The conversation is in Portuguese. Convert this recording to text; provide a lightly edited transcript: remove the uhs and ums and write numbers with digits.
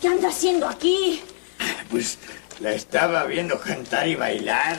¿Qué anda haciendo aquí? Pues la estaba viendo cantar y bailar.